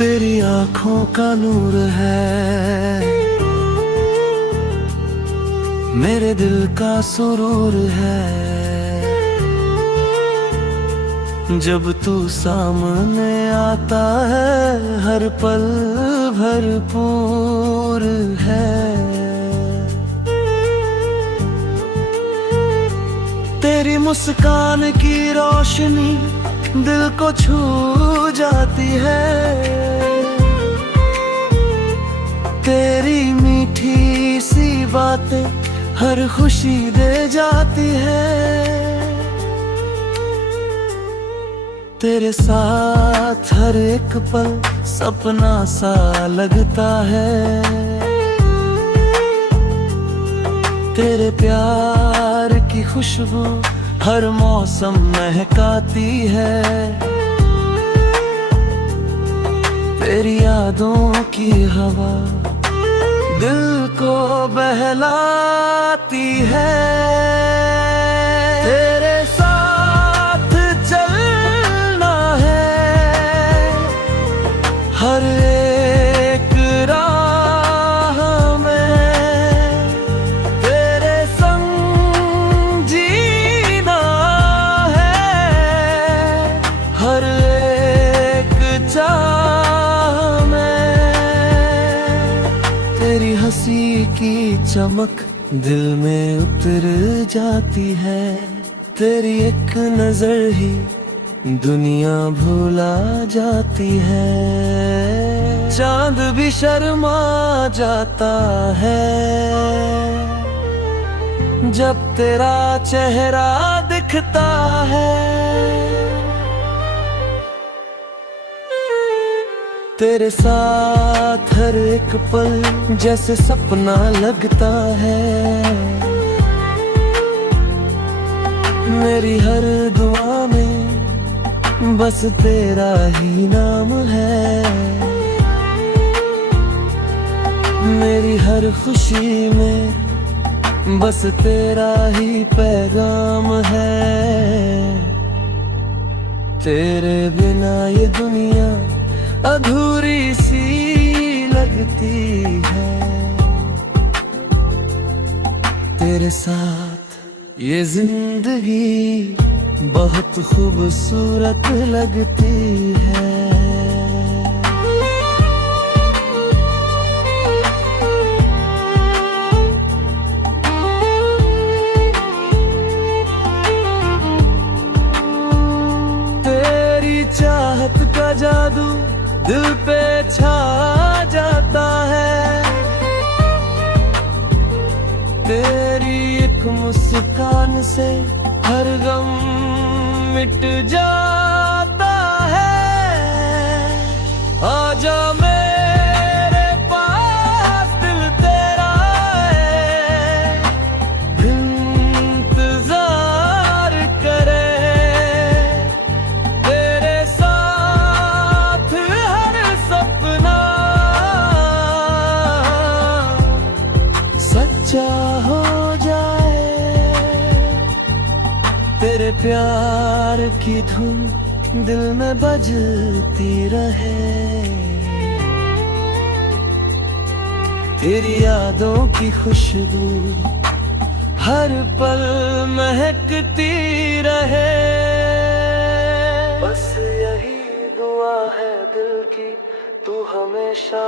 तेरी आंखों का नूर है, मेरे दिल का सुरूर है। जब तू सामने आता है हर पल भरपूर है। तेरी मुस्कान की रोशनी दिल को छू जाती है। तेरी मीठी सी बातें हर खुशी दे जाती है। तेरे साथ हर एक पल सपना सा लगता है। तेरे प्यार की खुशबू हर मौसम महकाती है। तेरी यादों की हवा दिल को बहलाती है। तेरे साथ चलना है हर एक राह में। तेरे संग जीना है हर एक चाह में। तेरी हंसी की चमक दिल में उतर जाती है। तेरी एक नजर ही दुनिया भुला जाती है। चांद भी शर्मा जाता है जब तेरा चेहरा दिखता है। तेरे साथ हर एक पल जैसे सपना लगता है। मेरी हर दुआ में बस तेरा ही नाम है। मेरी हर खुशी में बस तेरा ही पैगाम है। तेरे बिना ये दुनिया अधूरी सी लगती है। तेरे साथ ये जिंदगी बहुत खूबसूरत लगती है। तेरी चाहत का जादू दिल पे छा जाता है। तेरी एक मुस्कान से हर गम मिट जाता है। आजा मेरे पास दिल तेरा है, इंतजार करे। तेरे साथ हर सपना सच्चा हो जाए। तेरे प्यार की धुन दिल में बजती रहे। तेरी यादों की खुशबू हर पल महकती रहे। बस यही दुआ है दिल की, तू हमेशा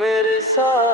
मेरे साथ